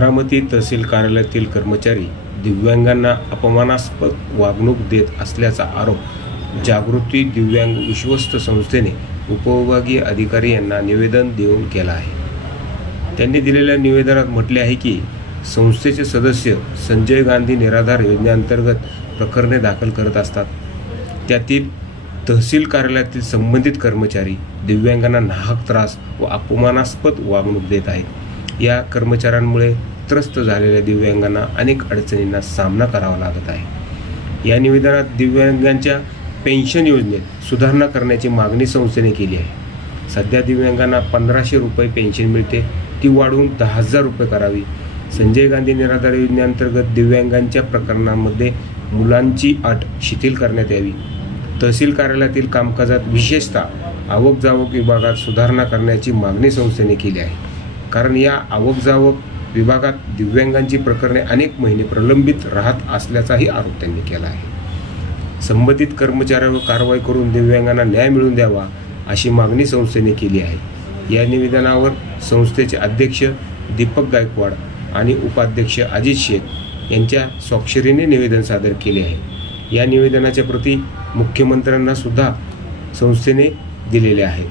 बारामती तहसील कार्यालयातील कर्मचारी दिव्यांगांना अपमानास्पद वागणूक देत असल्याचा आरोप जागृती दिव्यांग विश्वस्त संस्थेने उपविभागीय अधिकारी यांना निवेदन देऊन केला आहे। त्यांनी दिलेल्या निवेदनात म्हटले आहे की संस्थेचे सदस्य संजय गांधी निराधार योजनेअंतर्गत प्रकरणे दाखल करत असतात। त्यातील तहसील कार्यालयातील संबंधित कर्मचारी दिव्यांगांना नाहक त्रास व अपमानास्पद वागणूक देत आहेत। या कर्मचाऱ्यांमुळे त्रस्त झालेल्या दिव्यांगांना अनेक अडचणींना सामना करावा लागत आहे। या निवेदनात दिव्यांगांच्या पेन्शन योजनेत सुधारणा करण्याची मागणी संस्थेने केली आहे। सध्या दिव्यांगांना 1500 रुपये पेन्शन मिळते, ती वाढवून 10,000 रुपये करावी। संजय गांधी निराधार योजनेअंतर्गत दिव्यांगांच्या प्रकरणांमध्ये मुलांची अट शिथिल करण्यात यावी। तहसील कार्यालयातील कामकाजात विशेषतः आवक जावक विभागात सुधारणा करण्याची मागणी संस्थेने केली आहे, कारण या आवक जावक विभागात दिव्यांगांची प्रकरणे अनेक महिने प्रलंबित राहत असल्याचाही आरोप त्यांनी केला आहे। संबंधित कर्मचाऱ्यावर कारवाई करून दिव्यांगांना न्याय मिळवून द्यावा अशी मागणी संस्थेने केली आहे। या निवेदनावर संस्थेचे अध्यक्ष दीपक गायकवाड आणि उपाध्यक्ष अजित शेख यांच्या स्वाक्षरीने निवेदन सादर केले आहे। या निवेदनाच्या प्रती मुख्यमंत्र्यांना सुद्धा संस्थेने दिलेल्या आहेत।